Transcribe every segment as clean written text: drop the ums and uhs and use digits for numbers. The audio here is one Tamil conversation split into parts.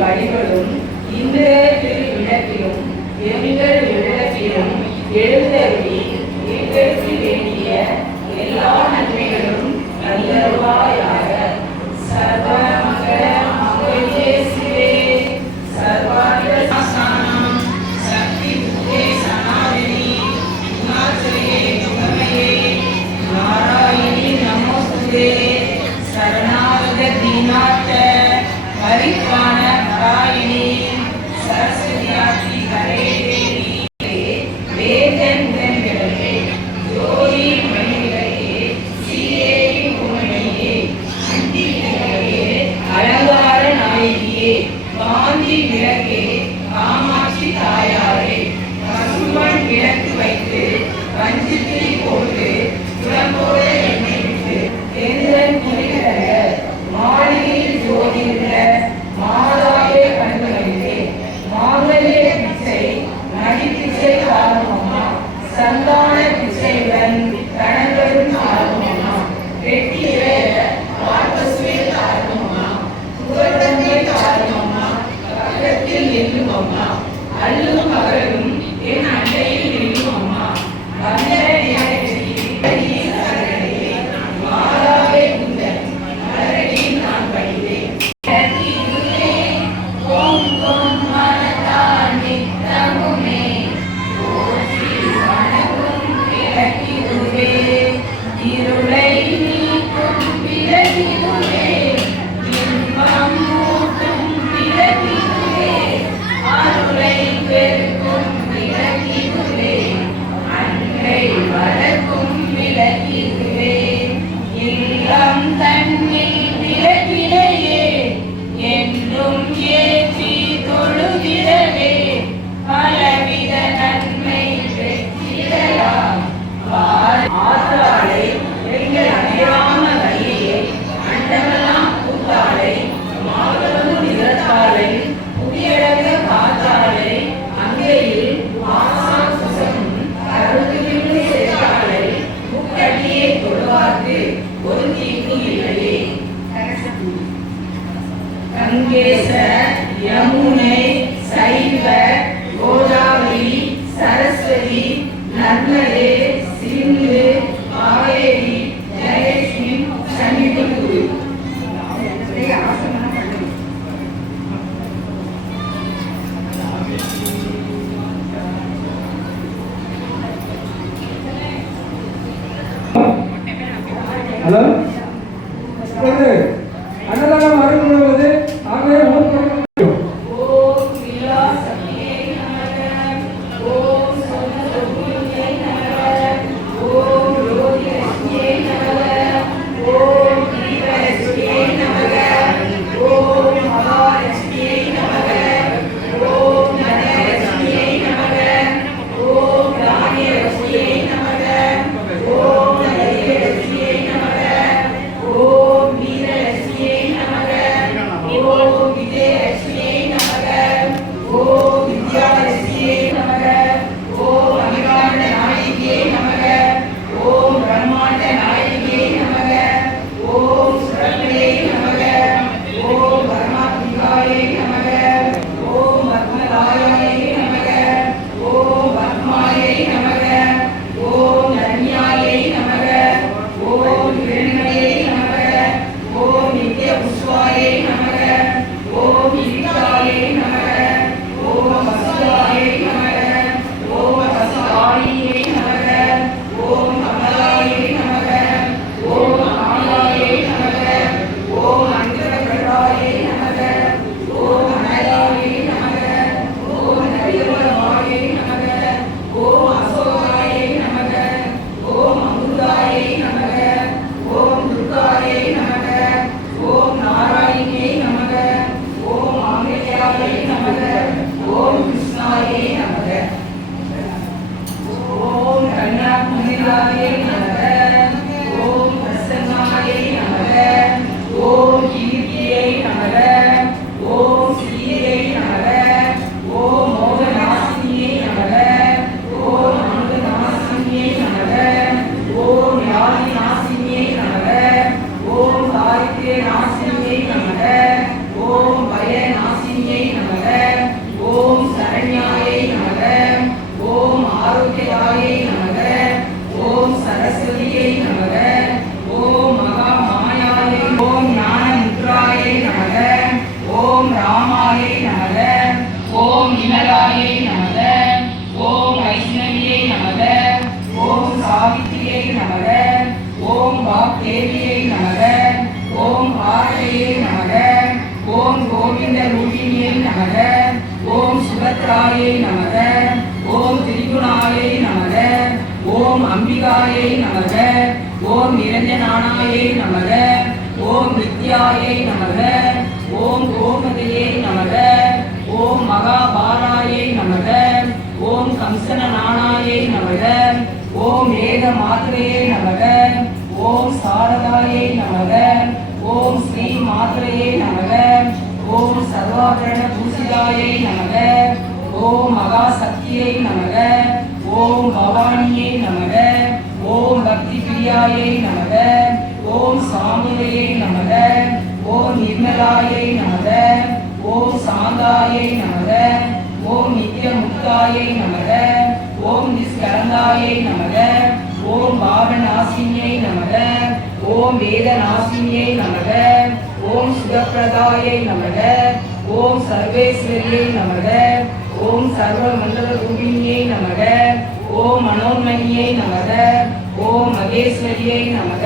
வழிகளும் இந்த விளக்கிலும் எங்கள் விளக்கிலும் எழுந்தருளி எங்களுக்கு வேண்டிய எல்லா நன்மைகளும் நல்லவாயாக. கங்கேச யமுனை சைவ கோதாவரி சரஸ்வதி நர்மதே சிந்து காவேரி ஜெயஸ்ரீ சன்னிதிகுரு. ஹலோ அன்னதானம் அருள்வது ஆகவே கமலாயை நமக. ஓம் பிரசன்னாயை நமக. ஓம் கீர்த்தியை நமக. ஓம் ஸ்ரீயை நமக. ஓம் மோகநாசினியை நமக. ஓம் அமுதநாசினியை நமக. ஓம் யாதிநாசினியை நமக. ஓம் தாரித்ய நாசினியை நமக. ஓம் பயநாசினியை நமக. ஓம் சரண்யாயை நமக. ஓம் ஆரோக்கியதாயை நமக. ஓம் சரஸ்வதியை நமக. ஓம் மகா மாயாயை. ஓம் ஞானமுத்ராயை நமக. ஓம் ராமாயை நமக. ஓம் விமலாயை நமக. ஓம் வைஷ்ணவியை நமக. ஓம் சாவித்திரியை நமக. ஓம் வாக்தேவியை நமக. ஓம் பார்வையை நமக. ஓம் கோவிந்த ரூபிணியை நமக. ஓம் சுபத்ராயை நமக. ஓம் திரிகுணாயை நமக. ஓம் அம்பிகாயை நமக. ஓம் நிரஞ்சனானாயை நமக. ஓம் வித்யாயை நமக. ஓம் கோமதியை நமக. ஓம் மகாபாராயை நமக. ஓம் கம்சனானாயை நமக. ஓம் வேத மாத்ரேயை நமக. ஓம் சாரதாயை நமக. ஓம் ஸ்ரீ மாத்ரேயை நமக. ஓம் சர்வாபரண பூசிதாயை நமக. ஓம் மகா சக்தியை நமக. ஓம் பவானியை நமக. ஓம் பக்தி பிரியாயை நமக. ஓம் சாமுவையை நமக. ஓம் நிர்மலாயை நமக. ஓம் சாந்தாயை நமக. ஓம் நித்ய முக்தாயை நமக. ஓம் நிஸ்கலந்தாயை நமக. ஓம் பாவநாசினியை நமக. ஓம் வேதநாசினியை நமக. ஓம் சுகப்பிரதாயை நமக. ஓம் சர்வேஸ்வரியை நமக. ஓம் சர்வ மண்டல ரூபிணியை நமக. ஓம் மனோன்மணியை நமக. ஓம் மகேஸ்வரியை நமக.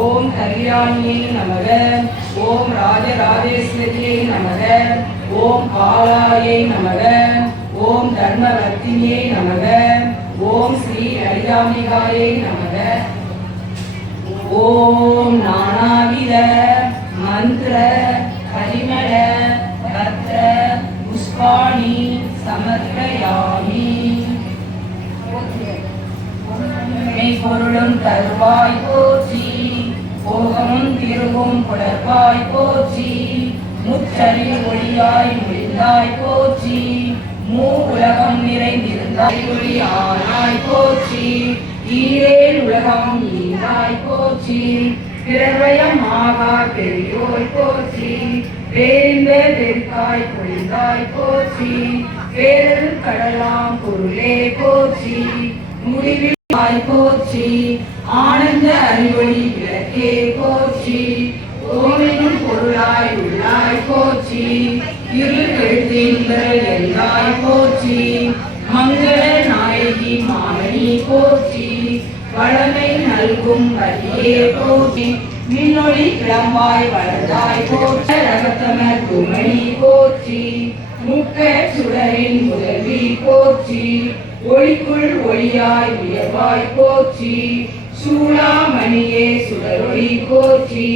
ஓம் கல்யாணியை நமக. ஓம் ராஜராஜேஸ்வரியை நமக. ஓம் பாலாயை நமக. ஓம் தர்மவர்த்தினியை நமக. ஓம் ஸ்ரீ லலிதாம்பிகாயை நமக. ஓம் நானாவித மந்திர பரிமள பத்ர புஷ்பாணி சமர்ப்பயாமி. பொருளும் தருவாய் போற்றி. போகமும் திருவும் புலர்வாய் போற்றி. முற்றறிவு ஒளியாய் முடிந்தாய் போற்றி. மூ உலகம் நிறைந்திருந்தாய் ஒளி ஆனாய் போற்றி. ஈரேல் உலகம் ஈராய் போற்றி. பிறர்வயம் ஆகா பெரியோய் போற்றி. பேரின்ப பெருக்காய் பொழிந்தாய் போற்றி. பேரல் கடலாம் பொருளே போற்றி. முடிவில் போற்றி. ஆனந்த அறிவொளி விளக்கே போற்றி. ஓமெனும் பொருளாய் உள்ளாய் போற்றி. இருள் எழுத்தீங்கள் எல்லாய் போற்றி. மங்கள நாயகி மாமணி போற்றி. வளமை நல்கும் வழியே போற்றி. மின்னொளி கிளம்பாய் வளர்ந்தாய் போற்றி. ரகத்தமர் குமணி போற்றி. முக்க சுடரின் முதல்வி போற்றி. ஒளிக்குள் ஒளியாய் உயர்வாய் போற்றி. சூளாமணியே சுடரொளி போற்றி.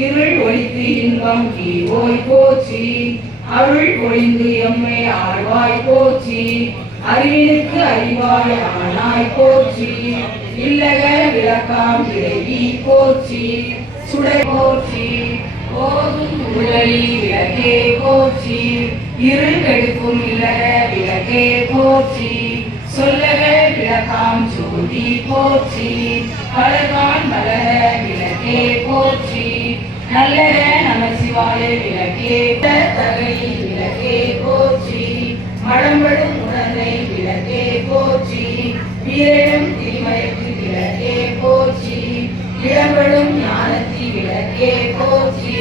இருள் ஒளித்து இன்பம் கீவோய் போற்றி. அருள் ஒளிந்து எம்மை ஆழ்வாய் போற்றி. அறிவினுக்கு அறிவாய் ஆனாய் போற்றி. இல்லக விளக்காம் விளைவி போற்றி. சுடை போற்றி. போதும் உடலி விளக்கே போற்றி. இருள் கெடுக்கும் இல்லக விளக்கே போற்றி. சொல்லக விளக்காம் ஜோதி போற்றி. பலகான் மலர விளக்கே போற்றி. நல்லக நமசிவாய விளக்கே தகை விளக்கே போற்றி. மடம்படும் உடலை விளக்கே போற்றி. வீரனும் தீமயத்து விளக்கே போற்றி. இடம்படும் ஞானத்தி விளக்கே போற்றி.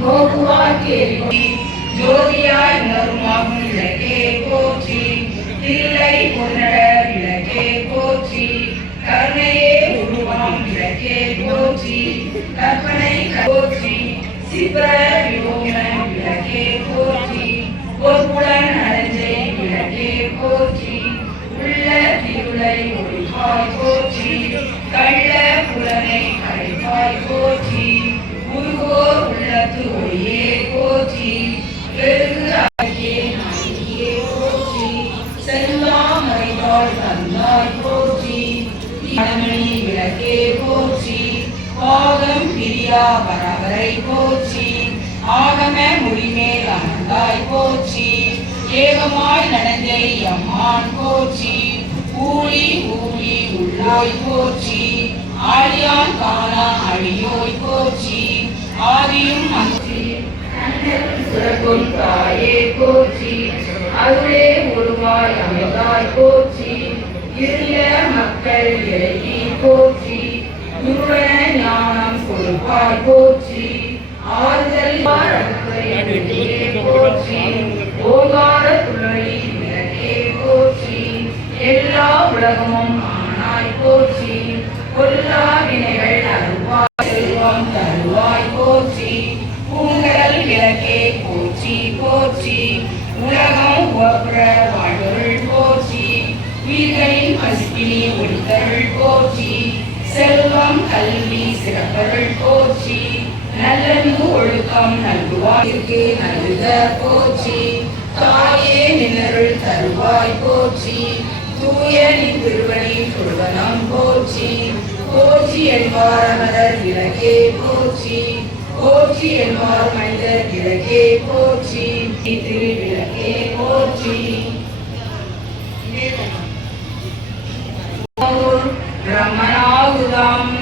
நோக்குவார்க்கு ஜோதியாய் உணர்வாகும் விளக்கே போற்றி. தில்லை பொன்னட விளக்கே போற்றி. கருணையே உருவாம் விளக்கே போற்றி. கற்பனை போற்றி. சிவ வியோம விளக்கே போற்றி. பொற்புடன் அடஞ்சை விளக்கே போற்றி. உள்ள திருளை ஒளிவாய் போற்றி. கள்ள புலனை அழைப்பாய் போற்றி. உருவோர் உள்ளத்து ஒளியே போற்றி. பெருகு அழகே நாயகியே போற்றி. செல்லாமறைவாள் தந்தாய் போற்றி. மணமணி விளக்கே போற்றி பாகம் பிரியா பரவரை போற்றி ஆகம முடிமேல் அமர்ந்தாய் போற்றி ஏகமாய் நடந்தே அம்மான் போற்றி ஊழி ஊழி உள்ளாய் போற்றி ஆழியான் காணா அழியோய் போற்றி ஆதியும் அன்றி சுரக்கும் தாயே போற்றி அருளே உருவாய் அமைதாய் போற்றி இருள மக்கள் இறங்கி போற்றி நுவன ஞானம் கொடுப்பாய் போற்றி ஆறுதல் போற்றி ஓகார துளி விளக்கே போற்றி எல்லா உலகமும் ஆனாய் போற்றி கொல்லா வினைகள் அருவாய் செல்வம் தருவாய் போற்றி பூங்கடல் விளக்கே போற்றி போற்றி உலகம் உவப்புற வாழ்வருள் போற்றி உயிர்களின் பசிப்பினி ஒளித்தருள் போற்றி செல்வம் கல்வி சிறப்பருள் போற்றி நல்லன்பு ஒழுக்கம் நல்குவாயிற்கு நல்க போற்றி தாயே நின்னருள் தருவாய் போற்றி தூய நின் திருவடி தொழுவனம் போற்றி போற்றி என்பார் அமரர் விளக்கே போற்றி போற்றி என்பார் மனிதர் விளக்கே போற்றி திருவிளக்கே போற்றி பிரம்மனாகுதம்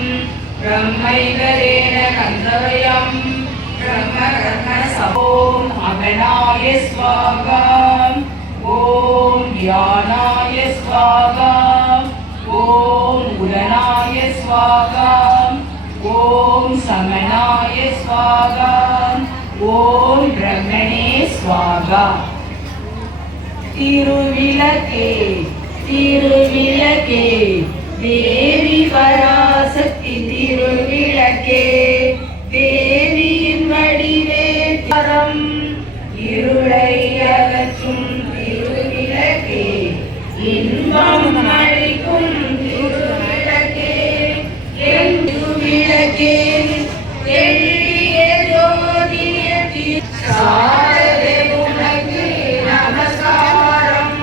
பிரம்மைவரேன கந்தவயம் பிரம்ம கர்ம சபோம் அகனாய ஸ்வாகம் ஓம் தியானாய ஸ்வாகம் ஓம் உலனாய ஸ்வாகம் ஓம் சமனாய ஸ்வாகம் ஓம் பிரம்மணே ஸ்வாகா. திருவிளக்கே திருவிளக்கே தேவி பராசக்தி திருவிளக்கே தேவியின் வடிவே தரம் இருளை அகற்றும் திருவிளக்கே இன்பம் அளிக்கும் திருவிளக்கே என் திருவிளக்கே தெள்ளிய ஜோதிய சாரதே உனக்கு நமஸ்காரம்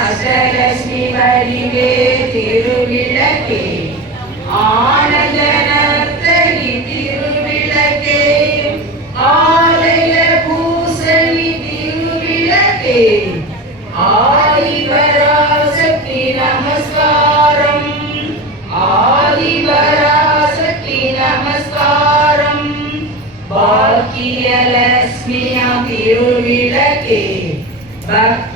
அஷ்டலட்சுமி வடிவே திருவிளக்கே ஆனந்த நர்த்தகி திருவிளக்கே ஆலய பூசணி திருவிளக்கே ஆதிபராசக்தி நமஸ்காரம் ஆதிபராசக்தி நமஸ்காரம் பாக்கியலட்சுமி திருவிளக்கே பக்தி